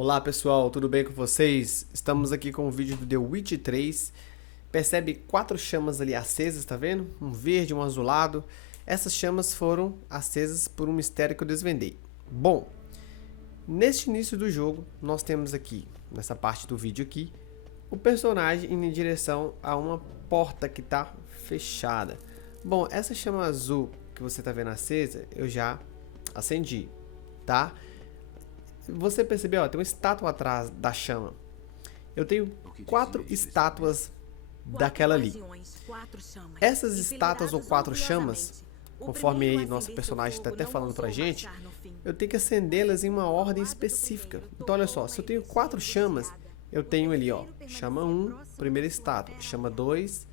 Olá pessoal, tudo bem com vocês? Estamos aqui com o vídeo do The Witcher 3. Percebe 4 chamas ali acesas, tá vendo? Um verde, um azulado. Essas chamas foram acesas por um mistério que eu desvendei. Bom, neste início do jogo, nós temos aqui, nessa parte do vídeo aqui, o personagem indo em direção a uma porta que está fechada. Bom, essa chama azul que você está vendo acesa, eu já acendi, tá? Você percebeu, ó, tem uma estátua atrás da chama. Eu tenho 4 estátuas daquela ali. Essas estátuas ou 4 chamas, conforme aí nosso personagem está até falando pra gente, eu tenho que acendê-las em uma ordem específica. Então olha só, se eu tenho 4 chamas, eu tenho ali, ó, chama 1, primeira estátua, chama 2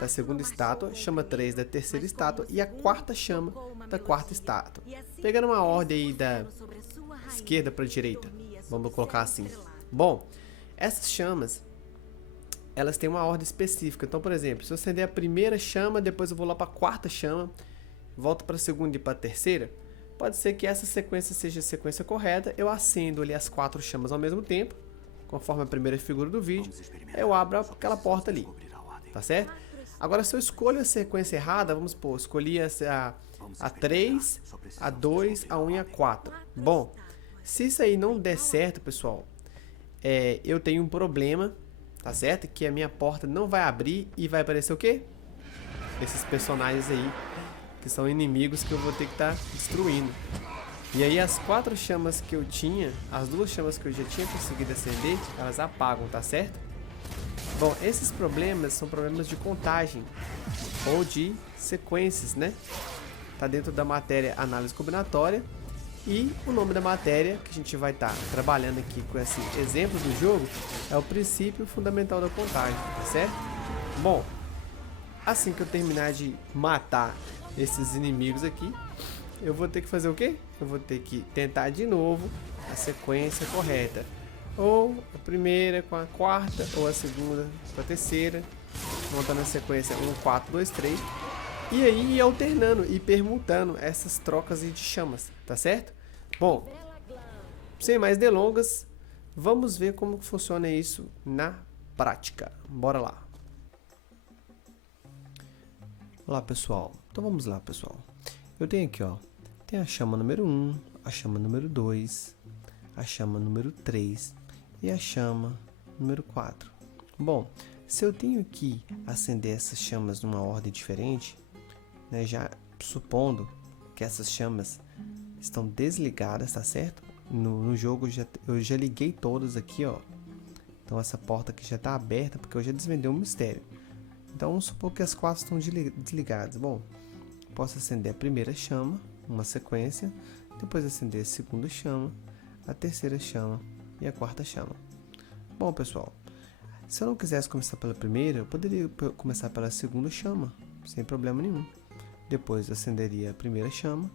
da segunda estátua, chama 3 da terceira estátua e a quarta chama da quarta estátua. Pegando uma ordem aí da esquerda para direita, vamos colocar assim. Bom, essas chamas, elas têm uma ordem específica. Então, por exemplo, se eu acender a primeira chama, depois eu vou lá para a quarta chama, volto para a segunda e para a terceira, pode ser que essa sequência seja a sequência correta. Eu acendo ali as 4 chamas ao mesmo tempo, conforme a primeira figura do vídeo, eu abro aquela porta ali, tá certo? Agora, se eu escolho a sequência errada, vamos supor, escolhi a 3, a 2, a 1 e a 4. Bom, se isso aí não der certo, pessoal, eu tenho um problema, tá certo? Que a minha porta não vai abrir e vai aparecer o quê? Esses personagens aí, que são inimigos que eu vou ter que estar destruindo. E aí as 4 chamas que eu tinha, as 2 chamas que eu já tinha conseguido acender, elas apagam, tá certo? Bom, esses problemas são problemas de contagem ou de sequências, né? Tá dentro da matéria análise combinatória. E o nome da matéria que a gente vai estar trabalhando aqui com esse exemplo do jogo é o princípio fundamental da contagem, tá certo? Bom, assim que eu terminar de matar esses inimigos aqui, eu vou ter que fazer o quê? Eu vou ter que tentar de novo a sequência correta. Ou a primeira com a quarta, ou a segunda com a terceira, montando a sequência 1, 4, 2, 3. E aí ir alternando e permutando essas trocas de chamas, tá certo? Bom, sem mais delongas, vamos ver como funciona isso na prática. Bora lá. Olá, pessoal. Então vamos lá, pessoal. Eu tenho aqui, ó, tem a chama número 1, a chama número 2, a chama número 3 e a chama número 4. Bom, se eu tenho que acender essas chamas numa ordem diferente, né, já supondo que essas chamas estão desligadas, tá certo? No jogo eu já liguei todas aqui, ó. Então essa porta aqui já está aberta porque eu já desvendei um mistério. Então vamos supor que as 4 estão desligadas. Bom, posso acender a primeira chama, uma sequência, depois acender a segunda chama, a terceira chama e a quarta chama. Bom, pessoal, se eu não quisesse começar pela primeira, eu poderia começar pela segunda chama, sem problema nenhum. Depois acenderia a primeira chama,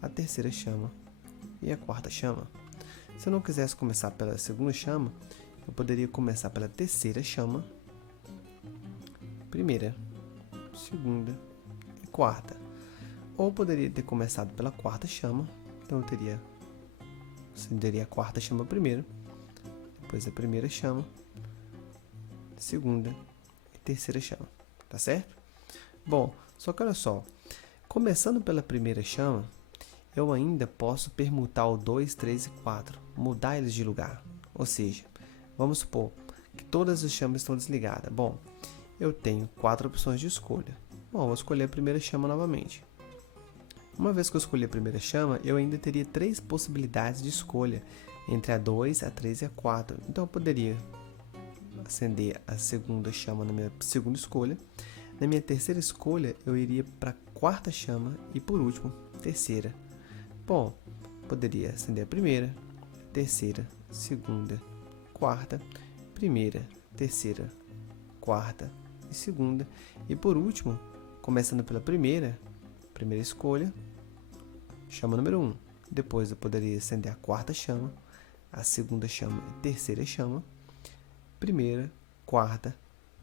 a terceira chama e a quarta chama. Se eu não quisesse começar pela segunda chama, eu poderia começar pela terceira chama, primeira, segunda e quarta. Ou poderia ter começado pela quarta chama, então eu acenderia a quarta chama primeiro, depois a primeira chama, segunda e terceira chama, tá certo? Bom, só que olha só, começando pela primeira chama, eu ainda posso permutar o 2, 3 e 4, mudar eles de lugar. Ou seja, vamos supor que todas as chamas estão desligadas. Bom, eu tenho 4 opções de escolha. Bom, vou escolher a primeira chama novamente. Uma vez que eu escolhi a primeira chama, eu ainda teria 3 possibilidades de escolha, entre a 2, a 3 e a 4. Então eu poderia acender a segunda chama na minha segunda escolha. Na minha terceira escolha, eu iria para a quarta chama e, por último, terceira. Bom, poderia acender a primeira, terceira, segunda, quarta, primeira, terceira, quarta e segunda. E, por último, começando pela primeira escolha, chama número 1. Depois eu poderia acender a quarta chama, a segunda chama e terceira chama, primeira, quarta,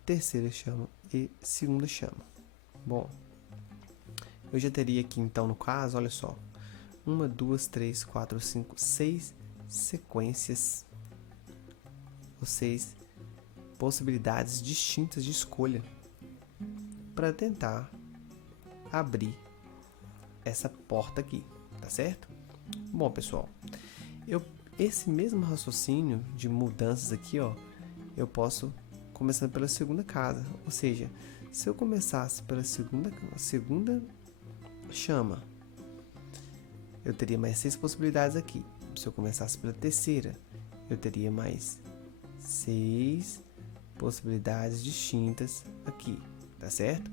terceira chama e segunda chama. Bom, eu já teria aqui então no caso, olha só, 1, 2, 3, 4, 5, 6 sequências ou 6 possibilidades distintas de escolha para tentar abrir essa porta aqui, tá certo? Bom, pessoal, esse mesmo raciocínio de mudanças aqui, ó, eu posso começando pela segunda casa, ou seja, se eu começasse pela segunda chama, eu teria mais 6 possibilidades aqui. Se eu começasse pela terceira, eu teria mais 6 possibilidades distintas aqui, tá certo?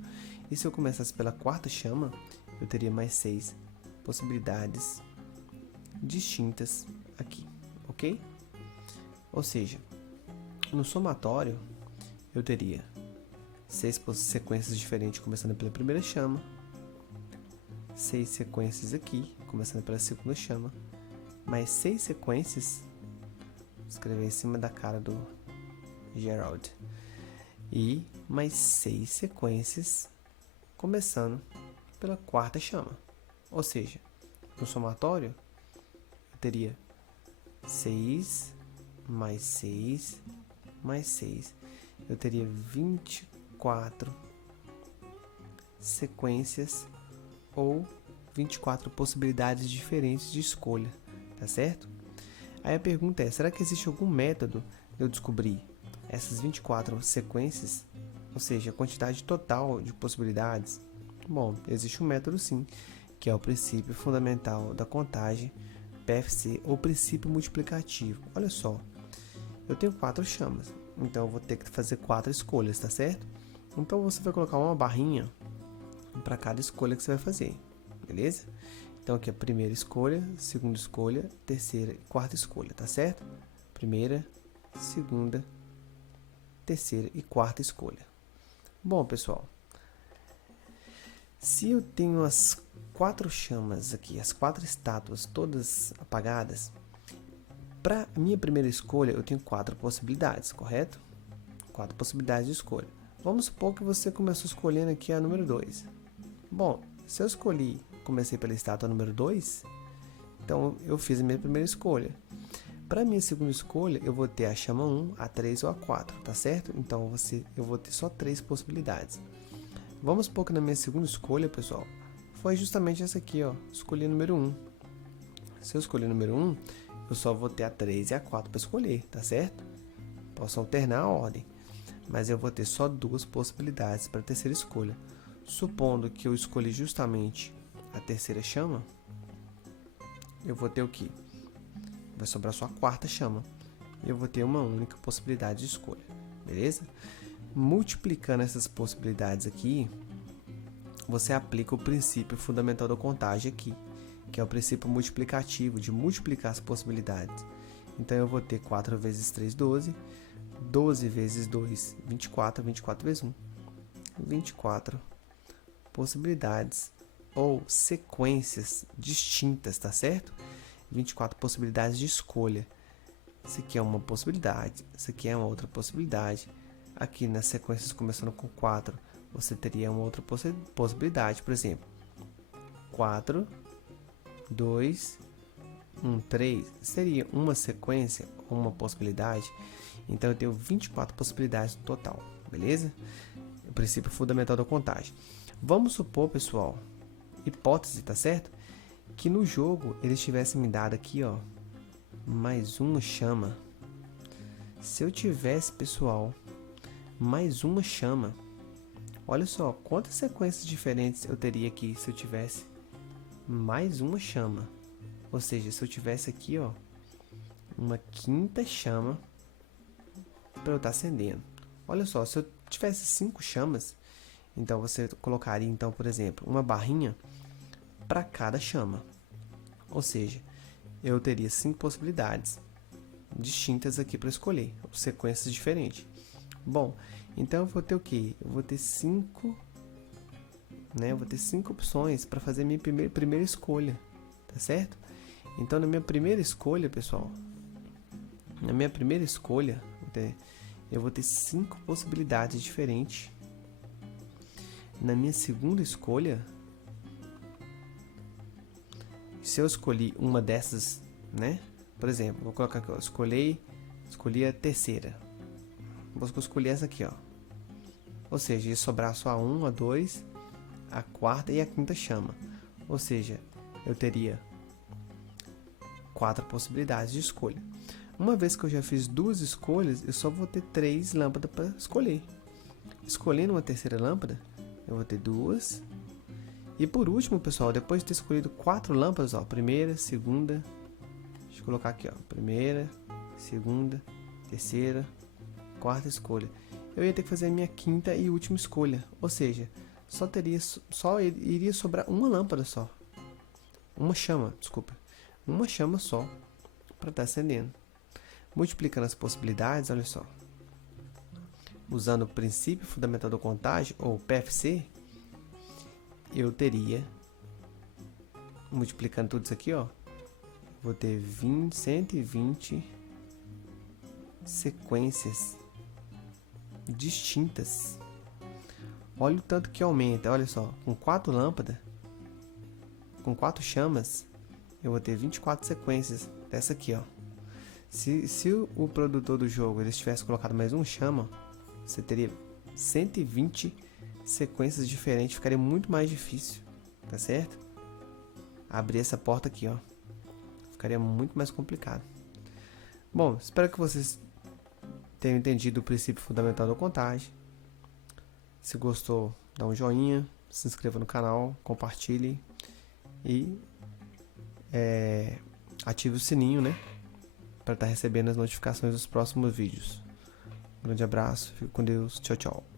E se eu começasse pela quarta chama, eu teria mais 6 possibilidades distintas aqui, ok? Ou seja, no somatório, eu teria 6 sequências diferentes começando pela primeira chama, 6 sequências aqui, começando pela segunda chama, mais 6 sequências, vou escrever em cima da cara do Gerald, e mais 6 sequências começando pela quarta chama. Ou seja, no somatório, eu teria 6 mais 6 mais 6. Eu teria 24 sequências ou 24 possibilidades diferentes de escolha, tá certo? Aí a pergunta é, será que existe algum método de eu descobrir essas 24 sequências, ou seja, a quantidade total de possibilidades? Bom, existe um método sim, que é o princípio fundamental da contagem, PFC, ou princípio multiplicativo. Olha só, eu tenho 4 chamas, então eu vou ter que fazer 4 escolhas, tá certo? Então você vai colocar uma barrinha para cada escolha que você vai fazer, beleza? Então aqui é a primeira escolha, segunda escolha, terceira e quarta escolha, tá certo? Primeira, segunda, terceira e quarta escolha. Bom, pessoal, se eu tenho as 4 chamas aqui, as 4 estátuas todas apagadas, para minha primeira escolha eu tenho 4 possibilidades, correto? 4 possibilidades de escolha. Vamos supor que você começou escolhendo aqui a número 2. Bom, se eu comecei pela estátua número 2, então eu fiz a minha primeira escolha. Para minha segunda escolha, eu vou ter a chama 1, a 3 ou a 4, tá certo? Então eu vou ter só 3 possibilidades. Vamos supor que na minha segunda escolha, pessoal, foi justamente essa aqui, ó, escolhi a número 1. Se eu escolher o número 1, eu só vou ter a 3 e a 4 para escolher, tá certo? Posso alternar a ordem, mas eu vou ter só 2 possibilidades para a terceira escolha. Supondo que eu escolhi justamente a terceira chama, eu vou ter o quê? Vai sobrar só a quarta chama. Eu vou ter uma única possibilidade de escolha, beleza? Multiplicando essas possibilidades aqui, você aplica o princípio fundamental da contagem aqui, que é o princípio multiplicativo, de multiplicar as possibilidades. Então eu vou ter 4 vezes 3, 12, 12 vezes 2, 24, 24 vezes 1, 24 possibilidades ou sequências distintas, tá certo? 24 possibilidades de escolha. Isso aqui é uma possibilidade, isso aqui é uma outra possibilidade. Aqui nas sequências começando com 4, você teria uma outra possibilidade, por exemplo, 4, 2, 1, 3, seria uma sequência, uma possibilidade. Então eu tenho 24 possibilidades no total, beleza? O princípio fundamental da contagem. Vamos supor, pessoal, hipótese, tá certo? Que no jogo eles tivessem me dado aqui, ó, mais uma chama. Se eu tivesse, pessoal, mais uma chama, olha só quantas sequências diferentes eu teria aqui se eu tivesse mais uma chama. Ou seja, se eu tivesse aqui, ó, uma quinta chama para eu estar acendendo. Olha só, se eu tivesse 5 chamas, então você colocaria, então, por exemplo, uma barrinha para cada chama. Ou seja, eu teria 5 possibilidades distintas aqui para escolher, sequências diferentes. Bom, então eu vou ter o que? Eu vou ter 5, né? Eu vou ter 5 opções para fazer minha primeira escolha, tá certo? Então na minha primeira escolha, pessoal, eu vou ter 5 possibilidades diferentes. Na minha segunda escolha, se eu escolhi uma dessas, né? Por exemplo, vou colocar aqui, ó, escolhi Escolhi a terceira. Vou escolher essa aqui, ó. Ou seja, ia sobrar só a 1, a 2, a quarta e a quinta chama. Ou seja, eu teria 4 possibilidades de escolha. Uma vez que eu já fiz 2 escolhas, eu só vou ter 3 lâmpadas para escolher. Escolhendo uma terceira lâmpada, eu vou ter 2. E por último, pessoal, depois de ter escolhido 4 lâmpadas, ó, primeira, segunda, deixa eu colocar aqui, ó, primeira, segunda, terceira, quarta escolha. Eu ia ter que fazer a minha quinta e última escolha, ou seja, só iria sobrar uma lâmpada só. Uma chama, desculpa. Uma chama só para estar acendendo. Multiplicando as possibilidades, olha só. Usando o princípio fundamental da contagem, ou PFC, eu teria, multiplicando tudo isso aqui, ó, vou ter 120 sequências distintas. Olha o tanto que aumenta, olha só, com 4 lâmpadas, com 4 chamas, eu vou ter 24 sequências dessa aqui, ó. Se o produtor do jogo ele tivesse colocado mais um chama, você teria 120 sequências diferentes, ficaria muito mais difícil, tá certo? Abrir essa porta aqui, ó, ficaria muito mais complicado. Bom, espero que vocês tenham entendido o princípio fundamental da contagem. Se gostou, dá um joinha, se inscreva no canal, compartilhe e ative o sininho, né? Para estar recebendo as notificações dos próximos vídeos. Um grande abraço, fique com Deus, tchau, tchau.